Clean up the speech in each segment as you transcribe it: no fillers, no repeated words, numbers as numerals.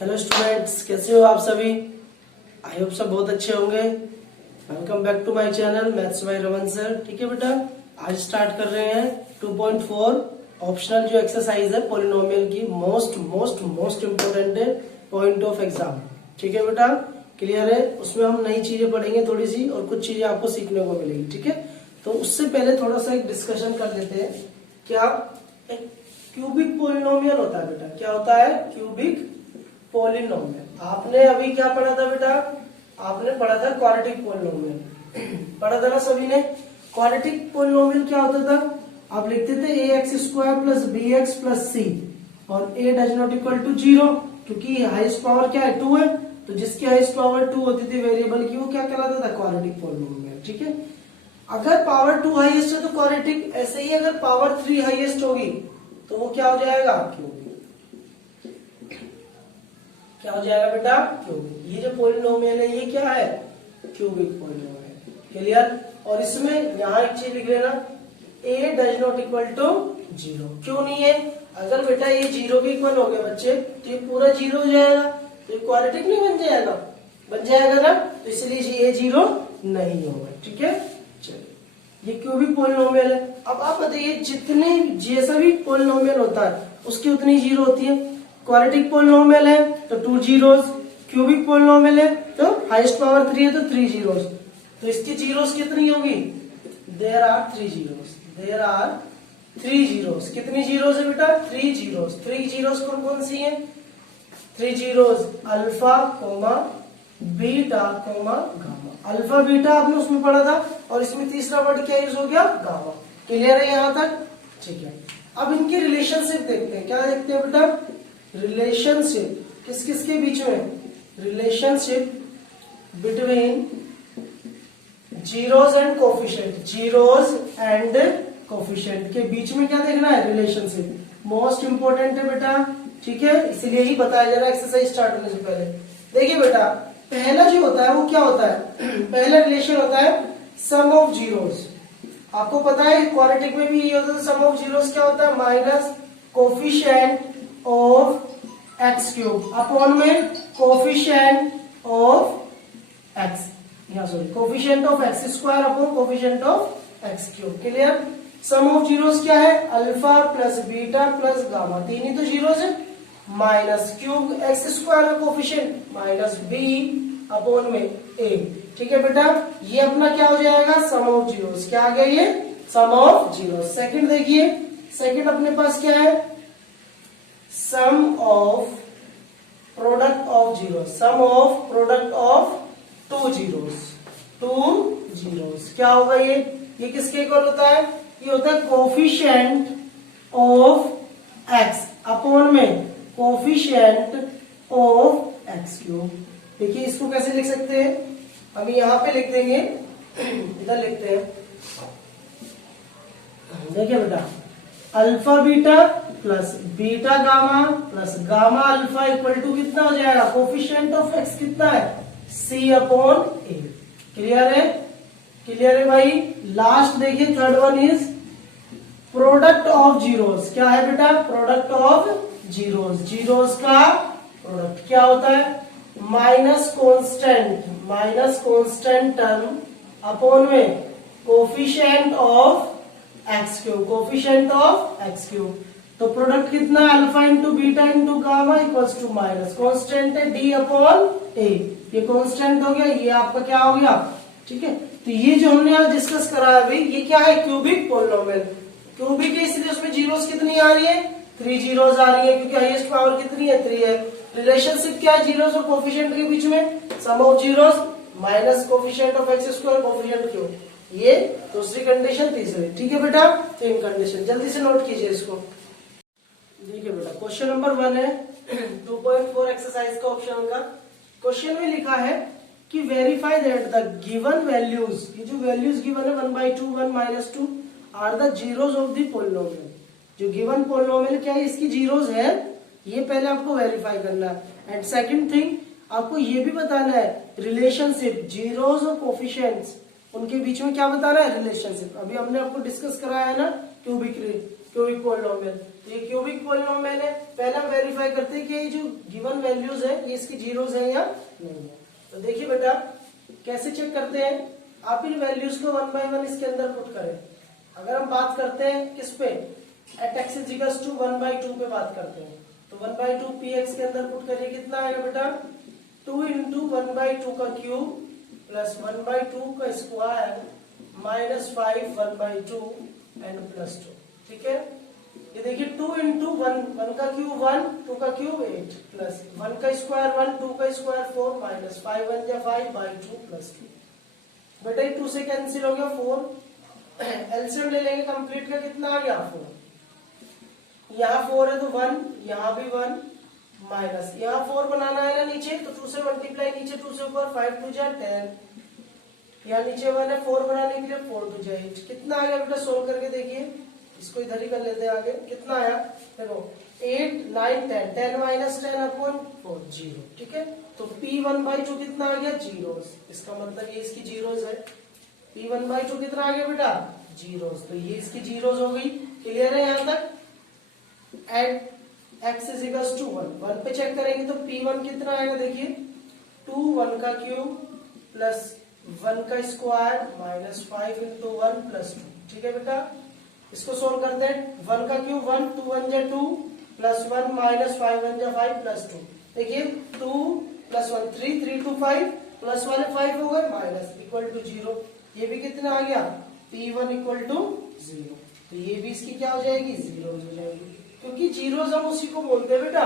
Hello students, कैसे हो आप सभी। आई होप सब बहुत अच्छे होंगे। Welcome back to my channel maths by Raman sir. ठीक है बेटा, आज स्टार्ट कर रहे हैं 2.4 ऑप्शनल जो एक्सरसाइज है पॉलिनोमियल की। मोस्ट मोस्ट मोस्ट इम्पोर्टेंट है पॉइंट ऑफ एग्जाम। ठीक है बेटा, क्लियर है। उसमें हम नई चीजें पढ़ेंगे थोड़ी सी और कुछ चीजें आपको सीखने को मिलेगी। ठीक है, तो उससे पहले थोड़ा सा एक डिस्कशन कर लेते हैं। क्या एक क्यूबिक पॉलिनोमियल होता है बेटा? क्या होता है? Cubic polynomial. आपने अभी क्या पढ़ा था बेटा? आपने पढ़ा था क्वाड्रेटिक पॉलिनोमियल पढ़ा था ना सभी ने। क्वाड्रेटिक पॉलिनोमियल क्या होता था? आप लिखते थे A X square plus B X plus C और A does not equal to 0, क्योंकि हाईएस्ट पावर क्या है? 2 है। तो जिसकी हाईएस्ट पावर 2 होती थी वेरिएबल की, वो क्या कहलाता था? Quadratic polynomial. ठीक है, अगर पावर 2 हाईएस्ट है तो क्वाड्रेटिक। ऐसे ही अगर पावर 3 हाईएस्ट होगी तो वो क्या हो जाएगा? क्यूबिक। क्या हो जाएगा बेटा? क्यूबिक। ये जो पॉलिनोमियल है ये क्या है? Cubic polynomial. क्लियर। और इसमें यहां एक चीज लिख लेना, a does not equal to 0। क्यों नहीं है? अगर बेटा ये 0 के इक्वल हो गया बच्चे तो ये पूरा 0 हो जाएगा, तो ये क्वाड्रेटिक नहीं बन जाएगा? बन जाएगा ना, तो इसलिए ये 0 नहीं होगा। ठीक है, चलिए ये क्यूबिक पॉलिनोमियल है। अब आप बताइए, जितने जैसा भी पॉलिनोमियल होता है उसकी उतनी 0 होती है। क्वाड्रेटिक पॉलिनोमियल है तो 2 जीरोस, क्यूबिक पॉलिनोमियल है तो हाईएस्ट पावर 3 है तो 3 जीरोस। तो इसकी जीरोस कितनी होगी? There are 3 zeros. There are 3 zeros. कितनी जीरोस है बेटा? 3 जीरोस। 3 जीरोस कौन कौन सी है? 3 zeros alpha comma beta comma gamma. Alpha beta आपने उसमें पढ़ा था और इसमें तीसरा वर्ड क्या यूज हो गया? गामा। क्लियर है यहां तक? ठीक है, अब इनकी रिलेशनशिप देखते हैं। क्या देखते हैं बेटा? रिलेशनशिप किस किस के बीच में? Relationship between zeros and coefficient. Zeros and coefficient के बीच में क्या देखना है? रिलेशनशिप मोस्ट इंपोर्टेंट है बेटा। ठीक है, इसलिए ही बताया जा रहा है एक्सरसाइज स्टार्ट होने से पहले। देखिए बेटा, पहला जो होता है वो क्या होता है? पहला रिलेशन होता है सम ऑफ जीरोस। आपको पता है क्वाड्रेटिक में भी ये होता है। सम ऑफ जीरोस क्या होता है? Minus coefficient of x cube upon में कोफिशिएंट ऑफ एक्स, यहाँ sorry coefficient of x square upon coefficient of x cube. Clear. Sum of zeros क्या है? Alpha plus beta plus gamma, तीन ही तो जीरोस है। माइनस क्यूब एक्स स्क्वायर का coefficient minus b upon में a. ठीक है बेटा, ये अपना क्या हो जाएगा? Sum of zeros. क्या आ गया ये? Sum of zeros. सेकंड देखिए, सेकंड अपने पास क्या है? Sum of product of zero. Sum of product of 2 zeros. 2 zeros क्या होगा ये किसके इक्वल होता है? ये होता है कोफिशिएंट ऑफ एक्स अपॉन में कोफिशिएंट ऑफ एक्स क्यूब। देखिए इसको कैसे लिख सकते हैं? हम यहां पे लिख देंगे, इधर लिखते हैं। देखिए बेटा, alpha beta plus beta gamma plus gamma alpha equal to कितना हो जाएगा? कोफिशिएंट ऑफ एक्स कितना है? C upon a. क्लियर है? क्लियर है भाई। लास्ट देखिए, third one is product of zeros. क्या है बेटा? Product of zeros. जीरोस का प्रोडक्ट क्या होता है? माइनस कॉन्स्टेंट टर्म अपॉन में coefficient of x cube. Coefficient of x cube. तो प्रोडक्ट कितना है? Alpha into beta into gamma equals to minus constant है डी अपॉन ए। ये कॉन्स्टेंट हो गया, ये आपका क्या हो गया? ठीक है, तो ये जो हमने आज डिस्कस करा है अभी, ये क्या है? Cubic polynomial. क्यूबिक है इसलिए उसमें जीरोस कितनी आ रही है? 3 जीरोस आ रही है, क्योंकि हाईएस्ट पावर कितनी है? 3 है। रिलेशनशिप क्या है जीरोस और कोफिशिएंट के बीच में? Sum of zeros minus coefficient of x square coefficient cube. ये दूसरी कंडीशन, तीसरी। ठीक है बेटा, तीन कंडीशन जल्दी से नोट कीजिए इसको। देखिए बेटा, क्वेश्चन नंबर 1 है 2.4 एक्सरसाइज का ऑप्शन का। क्वेश्चन में लिखा है कि verify that the given values, ये जो वैल्यूज गिवन है 1/2 1 -2 are the zeros of the polynomial. जो गिवन पॉलिनोमियल क्या है? इसकी जीरोस है, ये पहले आपको वेरीफाई करना है। एंड सेकंड थिंग, आपको ये भी बताना है रिलेशनशिप जीरोस और कोफिशिएंट्स, उनके बीच में क्या बताना है? रिलेशनशिप। अभी हमने आपको डिस्कस कराया है ना क्यूबिक क्यूबिक पोलिनोमियल। तो ये क्यूबिक पोलिनोमियल है। पहला वेरीफाई करते हैं कि ये जो गिवन वैल्यूज है ये इसकी जीरोस है या नहीं है। तो देखिए बेटा कैसे चेक करते हैं, आप इन वैल्यूज को 1 by 1 इसके अंदर पुट करें। अगर हम बात करते हैं किस पे, at x is equals to 1 by 2 पे बात करते हैं, तो 1 by 2 पी एक्स के अंदर पुट करिए, कितना आएगा बेटा 2 into 1 by 2 का क्यूब प्लस 1 by 2 का square minus 5 1 by 2 and plus 2। ठीक है, ये देखिए 2 into 1 का क्यूब 1, 2 का क्यूब 8 प्लस 1 का स्क्वायर 1, 2 का स्क्वायर 4 माइनस 5 1 या 5 by 2 प्लस 2। बेटा 2 से कैंसिल हो गया 4, एलसीएम ले लेंगे कंप्लीट का, कितना आ गया 4। यहाँ 4 है तो 1, यहाँ भी 1 माइनस यहाँ 4 बनाना है ना नीचे, तो 2 से मल्टीप्लाई, नीचे 2 से ऊपर 5 2 जा 10, यहाँ नीचे 1 है 4 बनाने के लिए 4 2 जा 8। कितना आ गया बेटा सोल्व करके देखिए, इसको इधर ही कर लेते हैं आगे। कितना आया देखो 8 9 10, 10 माइनस 10 अपॉन 4 0। ठीक है, तो P1 by 2 कितना आ गया जीरोस, इसका मतलब ये इसकी जीरोस है। P1 by 2 कितना आ गया बेटा जीरोस, तो ये इसकी जीरोस हो गई। क्लियर है यहाँ तक। At x is equals to 1 पे चेक करेंगे तो P1 कितना आएगा देखिए 2 1 का क्यूब प्लस 1 का स्क्वायर माइनस 5 into 1 प्लस 2। ठीक है बेटा, इसको सोल्व करते हैं। 1 का क्यूब 1, 2 1 जा 2 प्लस 1 माइनस 5 1 जा 5 प्लस 2। देखिए 2 प्लस 1 3 3 2 5 प्लस वाले 5 हो गए माइनस इक्वल टू 0। ये भी कितना आ गया P1 इक्वल टू 0, तो ये भी इसकी क्या हो जाएगी जीरोस हो जाएगी, क्योंकि जीरोस हम उसी को बोलते हैं बेटा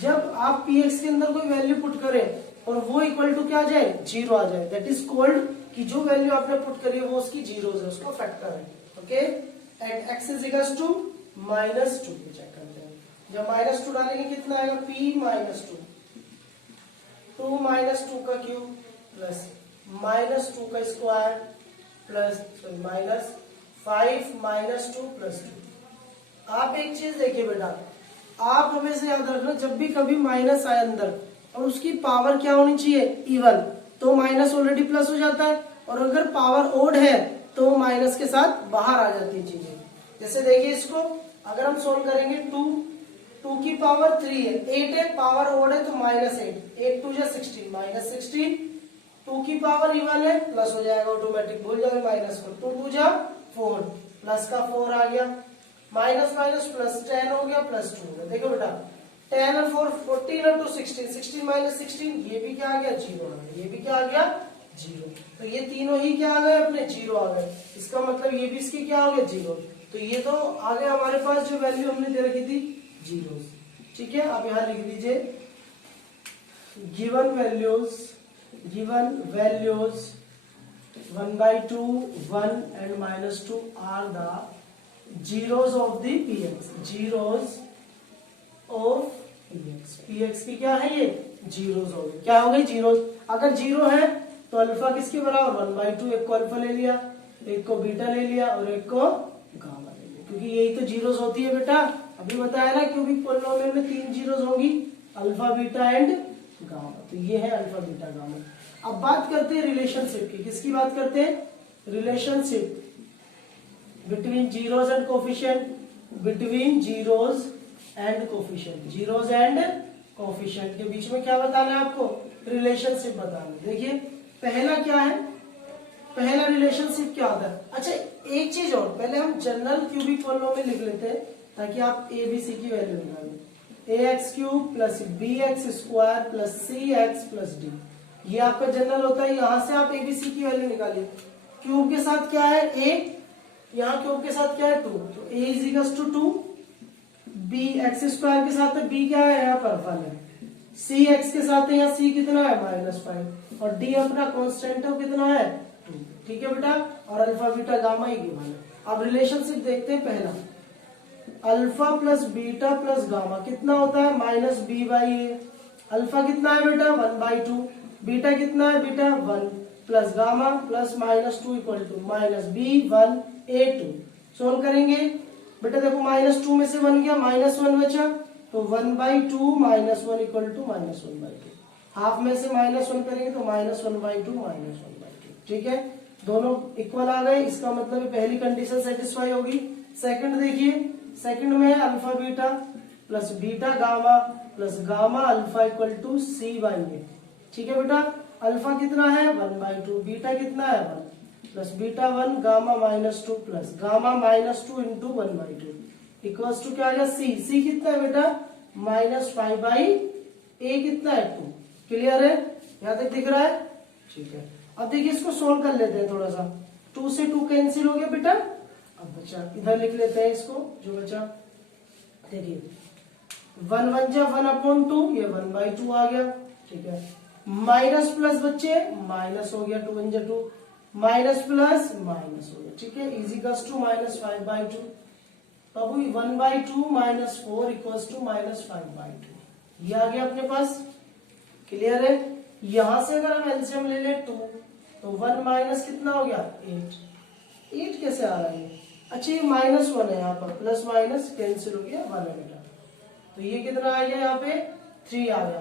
जब आप Px के अंदर कोई वैल्यू पुट करें और वो इक्वल टू क्या आ जाए जीरो आ जाए, दैट इज कॉल्ड कि जो वैल्यू आपने पुट करी है वो उसकी जीरोस है, उसको फैक्टर है। Okay, at x is equals to -2 पे चेक करते हैं। जब -2 डालेंगे कितना आएगा P -2, 2 -2 का क्यूब प्लस -2 का स्क्वायर प्लस माइनस 5 -2 प्लस 2। आप एक चीज देखिए बेटा, आप हमेशा याद रखना जब भी कभी माइनस आए अंदर और उसकी पावर क्या होनी चाहिए इवन, तो माइनस ऑलरेडी प्लस हो जाता है, और अगर पावर ओड है तो माइनस के साथ बाहर आ जाती है चीजें। जैसे देखिए इसको अगर हम सोल्व करेंगे 2 की पावर 3 है, 8 है, पावर ओड है तो -8, 8 2 जा 16 माइनस 16, 2 की पावर इवन है प्लस हो जाएगा ऑटोमेटिक, भूल जाओगे माइनस को, 2 2 जा 4 प्लस का 4 आ गया, माइनस माइनस प्लस 10 हो गया प्लस 2 हो गया। देखो बेटा 10 और 4 14 और 2 16, 16 माइनस 16, ये भी क्या आ गया जीरो आ गया, ये भी क्या आ गया जीरो, तो ये तीनों ही क्या आ गए अपने जीरो आ गए। इसका मतलब ये भी इसकी क्या हो गया जीरो, तो ये तो आगे हमारे पास जो वैल्यू हमने दे रखी थी जीरो। ठीक है, आप यहां लिख दीजिए given values 1 by 2 1 and -2 are the zeros of the px, zeros of px की क्या है ये जीरोस हो गई, क्या हो गई जीरोस। अगर जीरो है तो अल्फा किसके बराबर 1 by 2, एक को अल्फा ले लिया, एक को बीटा ले लिया और एक को गामा ले लिया, क्योंकि यही तो जीरोस होती है बेटा। अभी बताया ना क्यूबिक पोलिनोमियल में 3 जीरोस होंगी, अल्फा बीटा एंड गामा, तो ये है अल्फा बीटा गामा। अब बात करते हैं रिलेशनशिप की, किसकी बात करते हैं relationship between zeros and coefficient, between zeros and coefficient, zeros and coefficient के बीच में क्या बताना है आपको रिलेशनशिप बताना है। देखिए पहला क्या है, पहला रिलेशनशिप क्या होता है। अच्छा एक चीज और, पहले हम जनरल क्यूबिक पोलिनोमियल लिख लेते हैं ताकि आप ए बी सी की वैल्यू निकालें। ax³ plus bx² plus cx plus d, ये आपका जनरल होता है, यहां से आप एबीसी की वैल्यू निकालिए। क्यूब के साथ क्या है a, यहाँ क्यूब के साथ क्या है 2, तो a is equal to 2, bx² के साथ b क्या है यहाँ पर 1 है, cx के साथ यहाँ c कितना है -5 और d अपना कांस्टेंट है कितना है 2। ठीक है बेटा, और अल्फा बीटा गामा ही गिवन है। अब रिलेशनशिप देखते हैं पहला, alpha plus beta plus gamma कितना होता है -b/a। अल्फा कितना है बेटा 1/2, बीटा कितना है बेटा 1 plus gamma plus -2 equal to -b1a2। Solve करेंगे बेटा, देखो -2 में से 1 गया, -1 बचा, तो 1/2 -1 इक्वल टू -1/2। हाफ में से -1 करेंगे तो -1/2 -1/2। ठीक है, दोनों इक्वल आ गए, इसका मतलब पहली कंडीशन सेटिस्फाई होगी। सेकंड देखिए सेकंड में है alpha beta plus beta gamma plus gamma alpha equal to C by A. ठीक है बेटा, अल्फा कितना है 1/2, बीटा कितना है 1 plus beta 1 gamma -2 plus gamma -2 into 1/2 equals to क्या आ गया सी। सी कितना है बेटा -5/a कितना है 2। क्लियर है, यहां तक दिख रहा है। ठीक है, अब देखिए इसको सोल्व कर लेते हैं थोड़ा सा। 2 से 2 कैंसिल हो गया बेटा। अब बचा इधर लिख लेते हैं इसको, जो बचा देखिए 1 1 जा 1/2, ये 1/2 आ गया। ठीक है, माइनस प्लस बच्चे माइनस हो गया, 2 1 जा 2 माइनस प्लस माइनस हो गया। ठीक है, इजिकल्स टू -5/2। अब 1/2 -4 इक्वल्स टू -5/2 ये आ गया अपने पास। क्लियर है, यहां से अगर हम एलसीएम ले लें 2 तो 1 माइनस कितना हो गया 8 कैसे आ रहा है। अच्छा ये -1 है, यहाँ पर प्लस माइनस कैंसिल हो गया 1 है बेटा। तो ये कितना आ गया यहाँ पे 3 आ गया।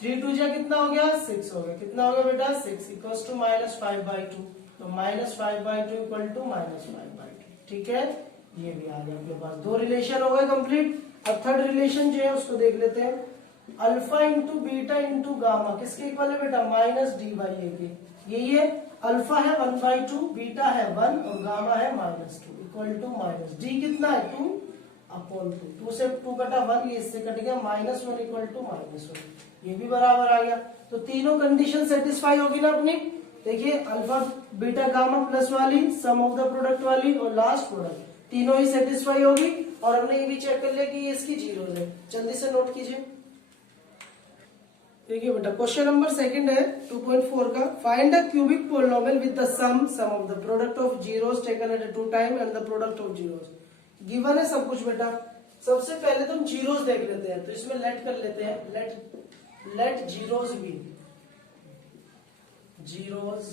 3 2 जा कितना हो गया 6 हो गया। कितना हो गया बेटा 6 इक्वल्स टू -5/2। तो -5/2 इक्वल टू -5/2। ठीक है, ये भी आ गया आपके पास। 2 रिलेशन हो गए कंप्लीट। अब थर्ड रिलेशन जो है उसको देख लेते हैं। Alpha into beta into gamma किसके इक्वल है बेटा -d/a के। यही है, अल्फा है 1/2, बीटा है 1 और गामा है -2 इक्वल टू -d कितना है 2/2। 2 से 2 कटा 1, ये इससे कट गया -1 इक्वल टू -1, ये भी बराबर आ गया। तो तीनों कंडीशन सेटिस्फाई होगी ना अपनी। देखिए अल्फा बीटा गामा प्लस वाली, सम ऑफ द प्रोडक्ट वाली और लास्ट प्रोडक्ट, तीनों ही सेटिस्फाई होगी। और हमने ये भी चेक कर लिया कि ये इसकी जीरो है। जल्दी से नोट कीजिए। देखिए बेटा क्वेश्चन नंबर सेकंड है 2.4 का। Find the cubic polynomial with the sum of the product of zeros taken at a 2 time and the product of zeros. Given है सब कुछ बेटा। सबसे पहले तो हम जीरोस देख लेते हैं, तो इसमें लेट कर लेते हैं, let zeros be. Zeros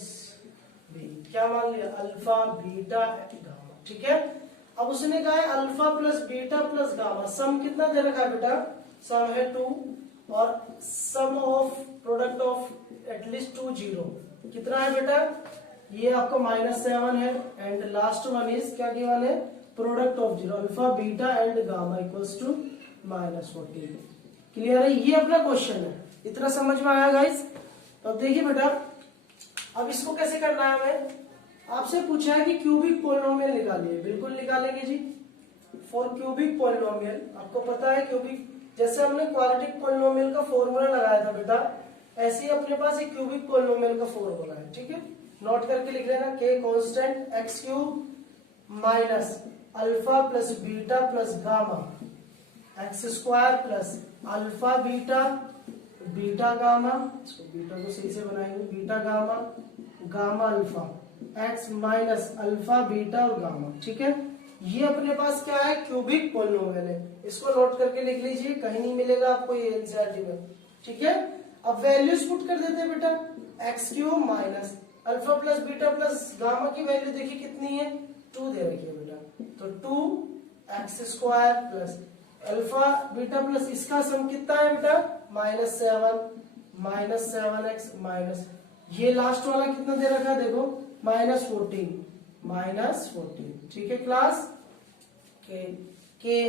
be क्या मान लिया अल्फा बीटा गामा। ठीक है, अब उसने कहा है alpha plus beta plus gamma, sum कितना दे रखा है बेटा, सम है 2 और sum of product of at least 2 zero कितना है बेटा, ये आपका -7 है। एंड लास्ट वन इज क्या गिवन है, product of zero alpha beta and gamma equals to -14। Clear है, ये अपना क्वेश्चन है। इतना समझ में आया गाइस। तो अब देखिए बेटा, अब इसको कैसे करना है हमें। आपसे पूछा है कि क्यूबिक पोलिनोमियल निकालिए, बिल्कुल निकालेंगे जी। फॉर क्यूबिक पोलिनोमियल आपको पता है क्यूबिक, जैसे हमने क्वाड्रेटिक पोलिनोमियल का फॉर्मूला लगाया था बेटा, ऐसे ही अपने पास एक क्यूबिक पोलिनोमियल का फॉर्मूला है। ठीक है, नोट करके लिख लेना, k constant x cube minus alpha plus beta plus gamma x square plus alpha beta beta gamma, इसको बीटा को सही से बनाएंगे, beta gamma gamma alpha x minus alpha beta और गामा। ठीक है, ये अपने पास क्या है, क्यूबिक पोलिनोमियल है। इसको नोट करके लिख लीजिए, कहीं नहीं मिलेगा आपको ये एनसीईआरटी में। ठीक है, अब वैल्यूज पुट कर देते हैं बेटा, x cube minus alpha plus beta plus gamma की वैल्यू देखिए कितनी है, 2 दे रखी है बेटा। तो 2 x square plus alpha beta plus इसका सम कितना है बेटा -7 एक्स माइनस ये लास्ट वाला कितना दे रखा है देखो -14। ठीक है क्लास, के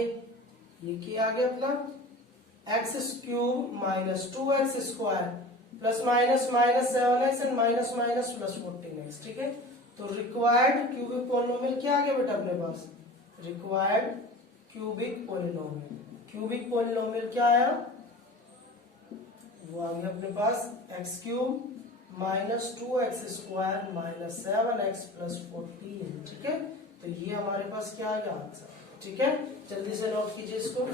ये क्या आ गया अपना x cube minus 2x square plus minus -7x and minus plus 14x। ठीक है, तो रिक्वायर्ड क्यूबिक पोलिनोमियल क्या आ गया बेटा अपने पास, required cubic polynomial. Cubic polynomial क्या आया, वो आ गया अपने पास X cube minus 2x square minus 7x plus 14। ठीक है, तो ये हमारे पास क्या आ गया आंसर। ठीक है, जल्दी से नोट कीजिए इसको।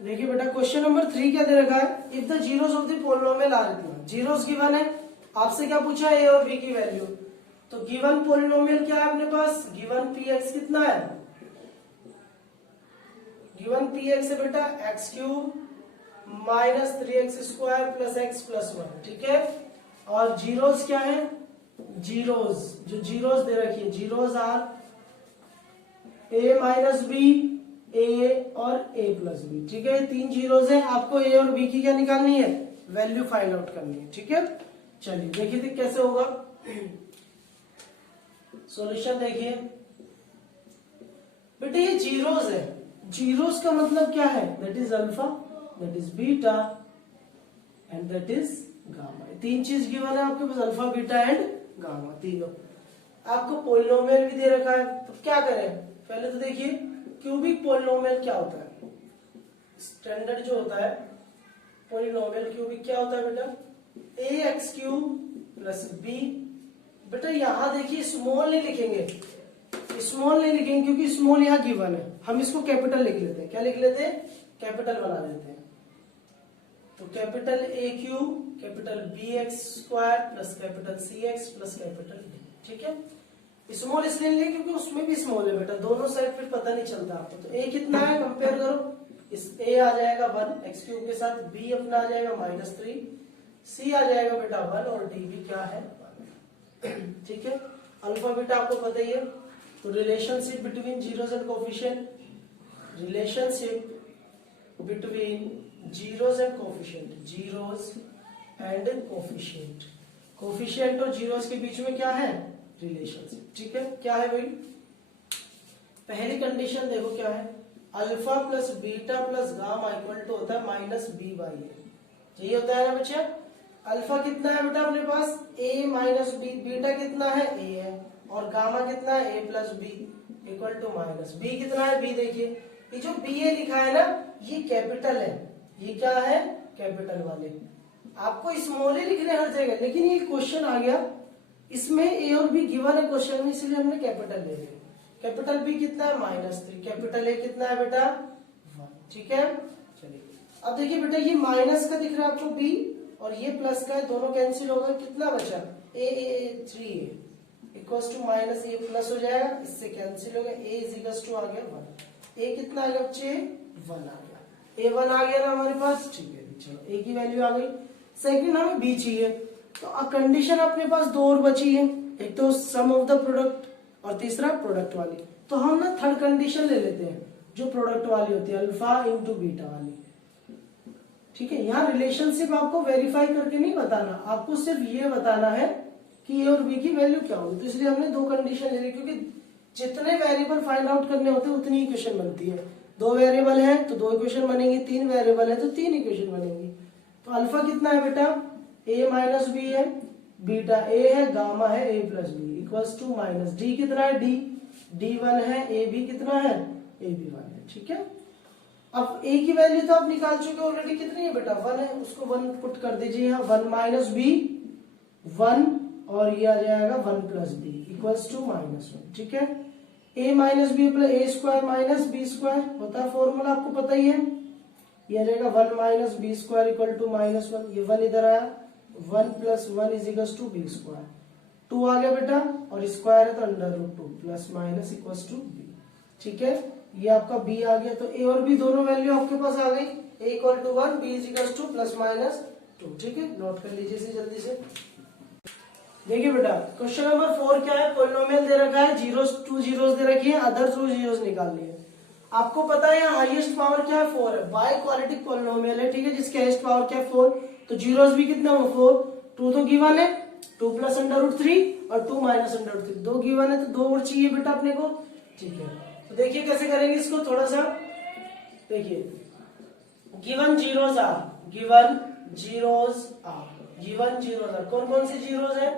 देखिए बेटा क्वेश्चन नंबर 3 क्या दे रखा है, if the zeros of the polynomial are given. Zeros given है, आपसे क्या पूछा है, ए और बी की वैल्यू। तो गिवन पोलिनोमियल क्या है अपने पास, गिवन px कितना है, गिवन px है बेटा x cube minus 3x square plus x plus 1। ठीक है, और जीरोस क्या है, जीरोस जो जीरोस दे रखी है, zeros are a minus B, A और a प्लस बी। ठीक है, 3 जीरोस है, आपको a और b की क्या निकालनी है, वैल्यू फाइंड आउट करनी है। ठीक है, चलिए देखिए कैसे होगा। सॉल्यूशन देखिए, बेटा ये जीरोस है, जीरोस का मतलब क्या है, that is alpha, that is beta and that is gamma. तीन चीज गिवन है आपके पास, अल्फा बीटा एंड गामा तीनों। आपको पोलिनोमियल भी दे रखा है, तो क्या करें, पहले तो देखिए क्यूबिक पोलिनोमियल क्या होता है। स्टैंडर्ड जो होता है पोलिनोमियल क्यूबिक क्या होता है बेटा, ए एक्स क्यूब प्लस बी। बेटा यहां देखिए स्मॉल नहीं लिखेंगे, स्मॉल नहीं लिखेंगे क्योंकि स्मॉल यहाँ गिवन है, हम इसको कैपिटल लिख लेते हैं। क्या लिख लेते हैं, कैपिटल बना देते हैं। तो capital A cube, capital B x square plus capital C x plus capital D. ठीक है, स्मॉल इसलिए नहीं क्योंकि उसमें भी स्मॉल है बेटा, दोनों साइड फिर पता नहीं चलता आपको। तो ए कितना है कंपेयर करो, इस ए आ जाएगा 1 एक्स क्यूब के साथ, बी अपना आ जाएगा -3, सी आ जाएगा बेटा 1 और डी भी क्या है 1। ठीक है, अल्फा बीटा आपको पता ही है। तो relationship between zeros and coefficient, relationship between zeros and coefficient, zeros and coefficient, coefficient और जीरोस के बीच में क्या है, रिलेशनशिप। ठीक है, क्या है भाई, पहली कंडीशन देखो क्या है, alpha plus beta plus gamma equal to होता है माइनस बी बाई ए। यही होता है ना बच्चा, अल्फा कितना है बेटा अपने पास, ए माइनस बी, बीटा कितना है ए है, और गामा कितना है A plus B equal to minus B कितना है, बी देखिए ये जो बी ए लिखा है ना ये कैपिटल है, ये क्या है कैपिटल वाले। आपको स्मॉल ही लिखने हर जगह, लेकिन ये क्वेश्चन आ गया इसमें ए और बी गिवन है क्वेश्चन में, इसलिए हमने कैपिटल ले लिया। कैपिटल बी कितना है -3, कैपिटल ए कितना है बेटा 1। ठीक है, चलिए अब देखिए बेटा ये माइनस का दिख रहा है आपको बी और ये प्लस का है, दोनों कैंसिल हो गए, कितना बचा a 3 equals to minus a plus हो जाएगा, इससे कैंसिल हो गया, ए इज इक्वल्स टू आ गया 1। ए कितना आ गया बच्चे 1 आ गया, ए 1 आ गया ना हमारे पास। ठीक है, चलो ए की वैल्यू आ गई। सेकंड हमें बी चाहिए, तो कंडीशन अपने पास दो और बची है, एक तो सम ऑफ द प्रोडक्ट और तीसरा प्रोडक्ट वाली। तो हम ना थर्ड कंडीशन ले लेते हैं जो प्रोडक्ट वाली होती है, अल्फा इंटू बीटा वाली। ठीक है, यहाँ रिलेशनशिप आपको वेरीफाई करके नहीं बताना, आपको सिर्फ ये बताना है कि ए और बी की वैल्यू क्या होगी। तो इसलिए हमने दो कंडीशन ले ली, क्योंकि जितने वेरिएबल फाइंड आउट करने होते हैं उतनी इक्वेशन बनती है। 2 वेरिएबल है तो 2 इक्वेशन बनेंगी, 3 वेरिएबल है तो 3 इक्वेशन बनेंगी। तो अल्फा कितना है बेटा, ए माइनस बी है, बीटा ए है, गामा है A plus B equals to minus D कितना है डी 1 है, ए बी कितना है ए बी 1 है। ठीक है, अब ए की वैल्यू तो आप निकाल चुके ऑलरेडी, कितनी है बेटा 1 है, उसको 1 पुट कर दीजिए यहाँ, 1 माइनस बी 1 और ये आ जाएगा 1 प्लस बी इक्वल्स टू -1। ठीक है, a minus b plus a square minus b square होता है फॉर्मूला, आपको पता ही है। ये आ जाएगा 1 minus b square equal to -1, ये 1 इधर आया, 1 plus 1 is equals to b square, 2 आ गया बेटा और स्क्वायर है तो √2 plus minus equals to b. ठीक है, ये आपका b आ गया। तो a और b दोनों वैल्यू आपके पास आ गई, a equal to 1, b is equals to plus minus 2। ठीक है, नोट कर लीजिए इसे जल्दी से। देखिए बेटा क्वेश्चन नंबर 4 क्या है, पोलिनोमियल दे रखा है, जीरोस 2 जीरोस दे रखी है, अदर 2 जीरोस निकालनी है। आपको पता है यहाँ हाईएस्ट पावर क्या है 4 है, बाय क्वाड्रेटिक पोलिनोमियल है। ठीक है, जिसकी हाईएस्ट पावर क्या है 4, तो जीरोस भी कितना हो 4, 2 तो गिवन है, 2 प्लस √3 और 2 माइनस √3, 2 गिवन है तो 2 और चाहिए बेटा अपने को। ठीक है, तो देखिए कैसे करेंगे इसको, थोड़ा सा देखिए, given zeros are, given zeros are, given zeros are, कौन कौन सी जीरोस है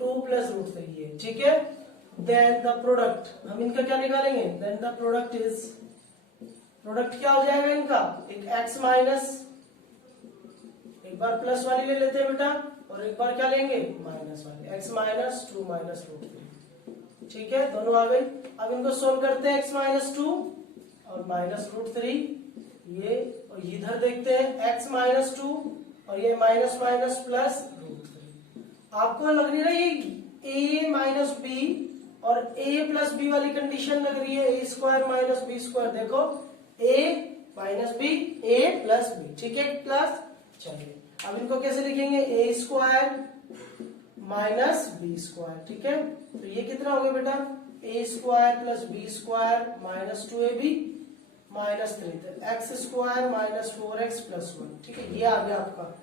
2 प्लस √3 है। ठीक है, देन द प्रोडक्ट, हम इनका क्या निकालेंगे, then the product is, product क्या हो जाएगा इनका, एक x माइनस, एक बार प्लस वाली ले लेते हैं बेटा और एक बार क्या लेंगे माइनस वाली, x माइनस 2 माइनस √3। ठीक है, दोनों आ गई। अब इनको सोल्व करते हैं, x माइनस 2 और माइनस √3, ये और इधर देखते हैं x माइनस 2 और ये माइनस माइनस प्लस √3। आपको लग रही है ये a माइनस बी और a प्लस बी वाली कंडीशन लग रही है, a square minus b square, देखो a minus b a plus b. ठीक है, प्लस, चलिए अब इनको कैसे लिखेंगे, a square minus b square. ठीक है, तो ये कितना हो गया बेटा, a square plus b square minus 2ab minus 3, तो x square minus 4x plus 1। ठीक है, ये आ गया आपका।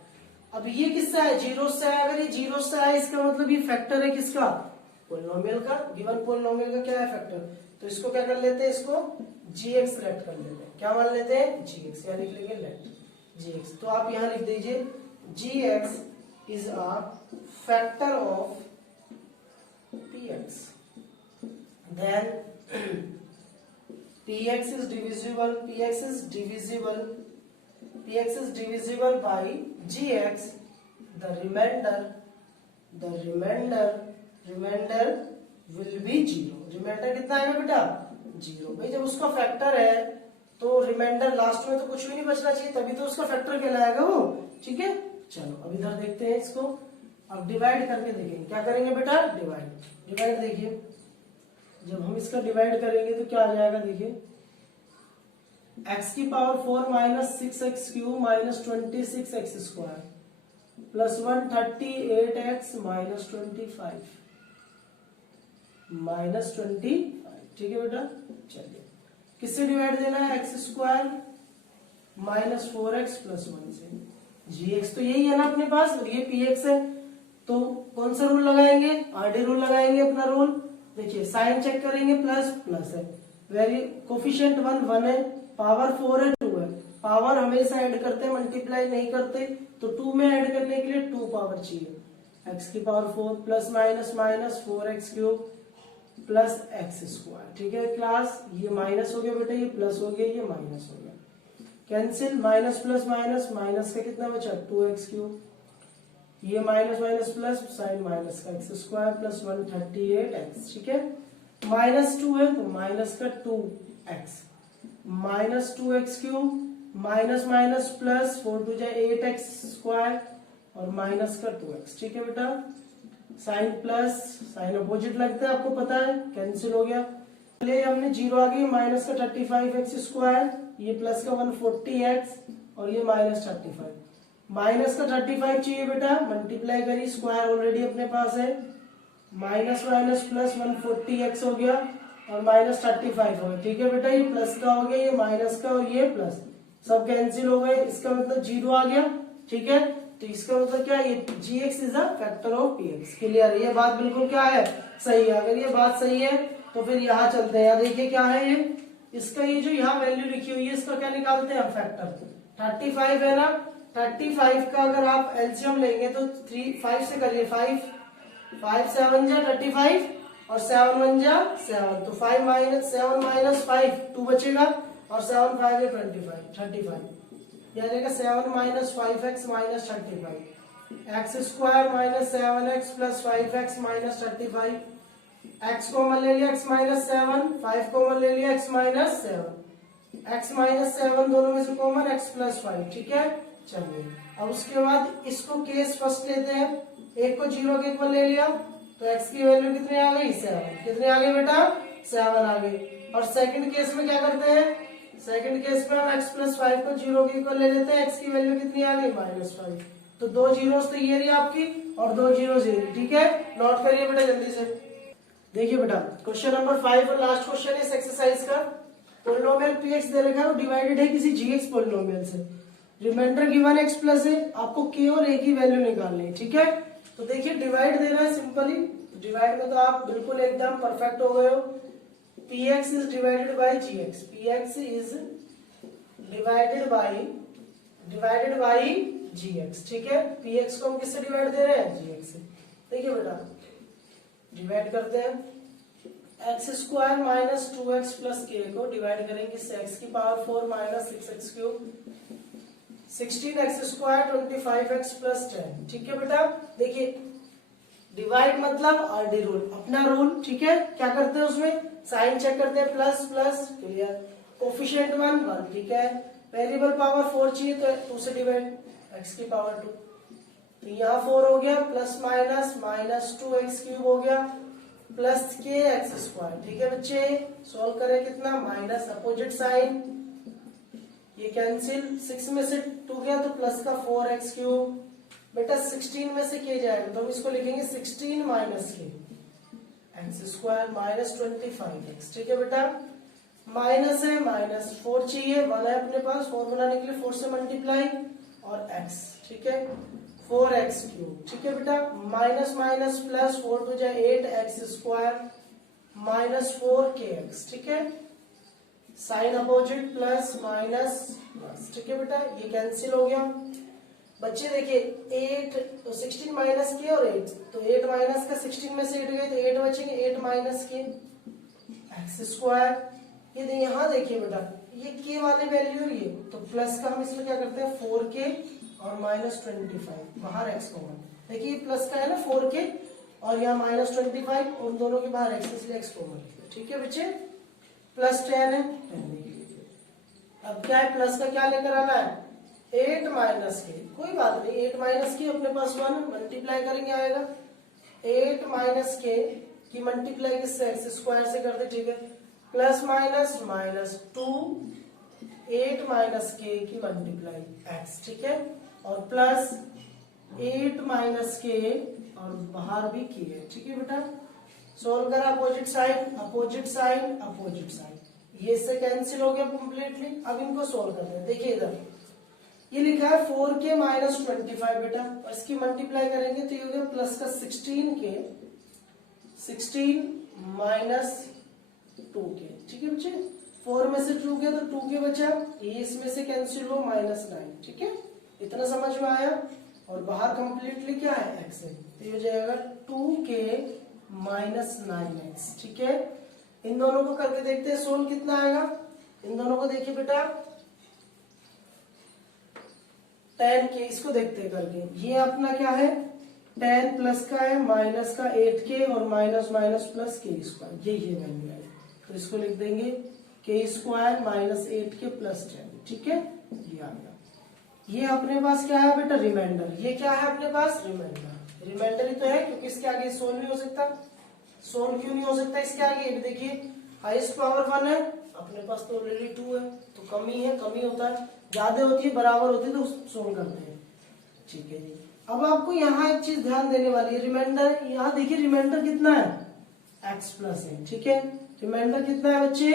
अब ये किससे है, जीरो से है, अगर ये जीरो से है इसका मतलब ये फैक्टर है किसका, पोलिनोमियल का, गिवन पोलिनोमियल का क्या है फैक्टर, तो इसको क्या कर लेते हैं, इसको gx लेट कर लेते हैं। क्या मान लेते हैं, gx, या लिख लेंगे लेट gx। तो आप यहां लिख दीजिए gx is a factor of px, then px is divisible by gx, the remainder will be 0। Reminder कितना आएगा बेटा, 0। भाई जब उसका फैक्टर है तो रिमाइंडर लास्ट में तो कुछ भी नहीं बचना चाहिए, तभी तो उसका फैक्टर कहलाएगा वो, ठीक है। चलो अब इधर देखते हैं इसको, अब डिवाइड करके देखेंगे। क्या करेंगे बेटा, डिवाइड देखिए, जब हम इसका डिवाइड करेंगे तो क्या आ जाएगा, देखिए x की power 4 minus 6x cube minus 26x square plus 138x minus 25 minus 25, ठीक है बेटा। चलिए किससे डिवाइड देना है, x square minus 4x plus 1 से। gx तो यही है ना अपने पास, और ये px है, तो कौन सा रूल लगाएंगे, आरडी रूल लगाएंगे अपना रूल। देखिए साइन चेक करेंगे, प्लस प्लस है, वेरी कोफिशिएंट 1 है, पावर 4 है 2 है। पावर हमेशा ऐड करते हैं, मल्टीप्लाई नहीं करते, तो 2 में ऐड करने के लिए 2 पावर चाहिए। x की power 4 plus minus minus 4x cube plus x square, ठीक है क्लास। ये माइनस हो गया बेटा, ये प्लस हो गया, ये माइनस हो गया, cancel. Minus plus minus, minus का कितना बचा, 2x क्यूब, ये minus minus plus, sign minus का एक्स स्क्वायर प्लस 138x, ठीक है। माइनस 2 है तो माइनस का 2x minus 2x cube minus minus plus 4 two जा 8x स्क्वायर और माइनस का 2x, ठीक है बेटा। साइन प्लस साइन अपोजिट लगता है, आपको पता है, कैंसिल हो गया। चलिए हमने 0 आ गई, माइनस का 35x स्क्वायर, ये प्लस का 140x और ये माइनस 35। माइनस का 35 चाहिए बेटा, मल्टीप्लाई करिए, स्क्वायर ऑलरेडी अपने पास है, माइनस माइनस प्लस 140x हो गया और माइनस 35 हो गया, ठीक है बेटा। ये प्लस का हो गया, ये माइनस का और ये प्लस, सब कैंसिल हो गए, इसका मतलब 0 आ गया, ठीक है। तो इसका मतलब क्या है, ये gx is a factor of px। Clear, ये बात बिल्कुल क्या है, सही है। अगर ये बात सही है तो फिर यहाँ चलते हैं, यहाँ देखिए क्या है, ये इसका ये जो यहाँ वैल्यू लिखी हुई है, इसका क्या निकालते हैं हम, फैक्टर 35 है ना। 35 का अगर आप एलसीएम लेंगे तो 5 से करिए, 5 7 जा 35 और 7 1 जा 7, तो 5 माइनस 7 माइनस 5 2 बचेगा और 7 5 है 35, यानी कि 7 minus 5x minus 35, x square minus 7x plus 5x minus 35, x common ले लिया, x माइनस 7, 5 कॉमन ले लिया, x माइनस 7, x माइनस 7 दोनों में से कॉमन, x प्लस 5, ठीक है। चलिए अब उसके बाद इसको केस फर्स्ट लेते हैं, एक को 0 के इक्वल ले लिया, तो x की वैल्यू कितनी आ गई, 7। कितनी आ गई बेटा, 7 आ गई। और सेकंड केस में क्या करते हैं, सेकंड केस में हम x प्लस 5 को 0 के इक्वल ले लेते हैं, x की वैल्यू कितनी आ गई, माइनस 5। तो 2 जीरोस तो ये रही आपकी और 2 जीरो ये रही, ठीक है। नोट करिए बेटा जल्दी से। देखिए बेटा क्वेश्चन नंबर 5 और लास्ट क्वेश्चन है इस एक्सरसाइज का। पोलिनोमियल px दे रखा है, डिवाइडेड है किसी gx पोलिनोमियल से, रिमाइंडर गिवन x प्लस है, आपको k और a की वैल्यू निकालनी है, ठीक है। तो देखिए डिवाइड देना है सिंपली, डिवाइड में तो आप बिल्कुल एकदम परफेक्ट हो गए हो। px is divided by gx, px is divided by gx, ठीक है। px को हम किससे डिवाइड दे रहे हैं, gx से। देखिए बेटा डिवाइड करते हैं, x square minus 2x plus के को डिवाइड करेंगे इससे, x की power 4 minus 6x cube 16x square 25x plus 10, ठीक है बेटा। देखिए डिवाइड मतलब आरडी रूल, अपना रूल, ठीक है। क्या करते हैं उसमें, साइन चेक करते हैं, प्लस प्लस, क्लियर। कोफिशिएंट 1 ठीक है। वेरिएबल पावर 4 चाहिए तो 2 से डिवाइड, x की पावर 2, तो यहाँ 4 हो गया, plus minus minus 2x cube हो गया प्लस के एक्स स्क्वायर, ठीक है बच्चे। सोल्व करें कितना, माइनस अपोजिट साइन, ये कैंसिल, 6 में से 2 गया तो प्लस का 4x क्यूब, बेटा 16 में से के जाएगा तो हम इसको लिखेंगे 16 माइनस के एक्स स्क्वायर माइनस 25x, ठीक है बेटा। माइनस है, माइनस 4 चाहिए, 1 है अपने पास, 4 बनाने के लिए 4 से मल्टीप्लाई और x, ठीक है 4x क्यूब, ठीक है बेटा। माइनस माइनस प्लस 4 टू जा 8x स्क्वायर -4kx, ठीक है, sign opposite plus minus plus, ठीक है बेटा, ये कैंसिल हो गया। बच्चे देखिए 8 16 माइनस के और 8, तो 8 माइनस का 16 में से 8 गए तो 8 बचेंगे, 8 माइनस के एक्स स्क्वायर। ये यहाँ देखिए बेटा ये के वाली वैल्यू ये, तो प्लस का हम इसमें क्या करते हैं 4k और -25 बाहर एक्स कॉमन, देखिए ये प्लस का है ना 4k और यहाँ -25 और दोनों के बाहर एक्स, इसलिए एक्स कॉमन, ठीक है बच्चे, +10 है। अब क्या है प्लस का क्या लेकर आना है 8 माइनस के, कोई बात नहीं 8 माइनस के अपने पास 1 मल्टीप्लाई करेंगे आएगा 8 माइनस के की मल्टीप्लाई किससे एक्स स्क्वायर से करते, ठीक है, प्लस माइनस माइनस 2 8 माइनस के की मल्टीप्लाई एक्स, ठीक है, और प्लस 8 माइनस के और बाहर भी की है, ठीक है बेटा। सोल्व करा opposite side opposite side opposite side, ये इससे कैंसिल हो गया कंप्लीटली। अब इनको सोल्व करते हैं, देखिए इधर ये लिखा है 4k -25 बेटा, और इसकी मल्टीप्लाई करेंगे तो ये हो गया प्लस का 16k 16 माइनस 2k, ठीक है बच्चे, 4 में से 2 गया तो 2k बचा, ये इसमें से कैंसिल हो -9, ठीक है, इतना समझ में आया। और बाहर कंप्लीटली क्या है x है, तो ये हो जाएगा 2k -9x, ठीक है। इन दोनों को करके देखते हैं सोल्व कितना आएगा। इन दोनों को देखिए बेटा 10k, इसको देखते हैं करके, ये अपना क्या है 10 प्लस का है माइनस का 8k और minus minus plus k square, ये वैल्यू है, तो इसको लिख देंगे k स्क्वायर -8k + 10, ठीक है, ये आ गया। ये अपने पास क्या है बेटा रिमाइंडर, ये क्या है अपने पास रिमाइंडर, रिमाइंडर ही तो है क्योंकि इसके आगे सोल्व नहीं हो सकता। सोल्व क्यों नहीं हो सकता इसके आगे, ये भी देखिए हाईएस्ट पावर 1 है, अपने पास तो ऑलरेडी 2 है, तो कमी है, कमी होता है, ज्यादा होती है बराबर होती है तो सोल्व करते हैं, ठीक है जी। अब आपको यहाँ एक चीज ध्यान देने वाली है, रिमाइंडर, यहाँ देखिए रिमाइंडर कितना है x + a, ठीक है, रिमाइंडर कितना है बच्चे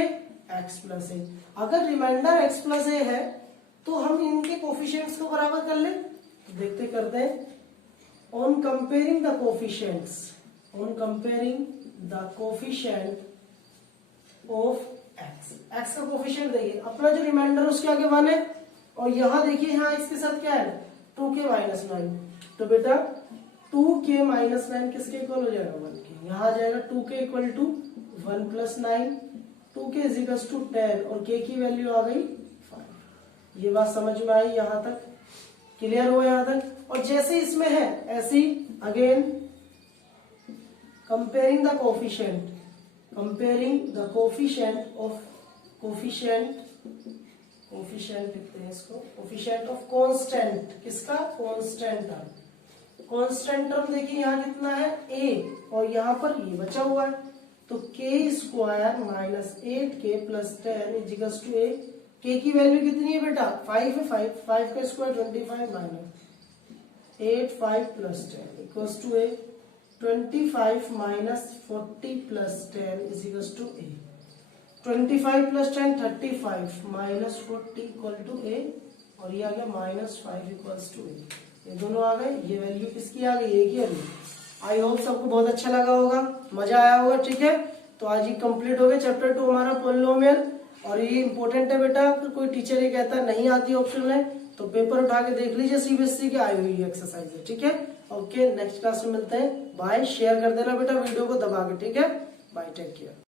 x + a। अगर रिमाइंडर x + a है तो हम इनके कोफिशिएंट्स को बराबर कर ले, तो देखते करते हैं। On comparing the coefficients, on comparing the coefficient of x का कोफिशिएंट देखिए, अपना जो रिमाइंडर उसके आगे 1 है, और यहाँ देखिए यहाँ इसके साथ क्या है 2k -9, तो बेटा 2k -9 किसके इक्वल हो जाएगा 1 के, यहाँ आ जाएगा 2k = 1 + 9, 2k = 10 और k की वैल्यू आ गई 5। ये बात समझ में आई, यहाँ तक क्लियर हो यहाँ तक। और जैसे इसमें है ऐसे ही again comparing the coefficient, comparing the coefficient of coefficient लिखते हैं इसको, कोफिशिएंट ऑफ कांस्टेंट, किसका कांस्टेंट टर्म, कांस्टेंट टर्म देखिए यहाँ कितना है a और यहाँ पर ये बचा हुआ है, तो k square -8k + 10 = a, k की वैल्यू कितनी है बेटा 5 है, 5 का स्क्वायर 25 -8 5 + 10 = a, 25 - 40 + 10 = a, 25 + 10 35 - 40 = a, और ये आ गया -5 = a, ये दोनों आ गए, ये वैल्यू किसकी आ गई, a की आ गई। आई होप सबको बहुत अच्छा लगा होगा, मजा आया होगा, ठीक है। तो आज ये कंप्लीट हो गया चैप्टर 2 हमारा पॉलिनोमियल, और ये इंपॉर्टेंट है बेटा, फिर कोई टीचर ये कहता है नहीं आती ऑप्शन में तो पेपर उठा के देख लीजिए सीबीएसई की आई हुई एक्सरसाइज है, ठीक है। ओके, नेक्स्ट क्लास में मिलते हैं, बाय। शेयर कर देना बेटा वीडियो को दबा के, ठीक है, बाय, टेक केयर।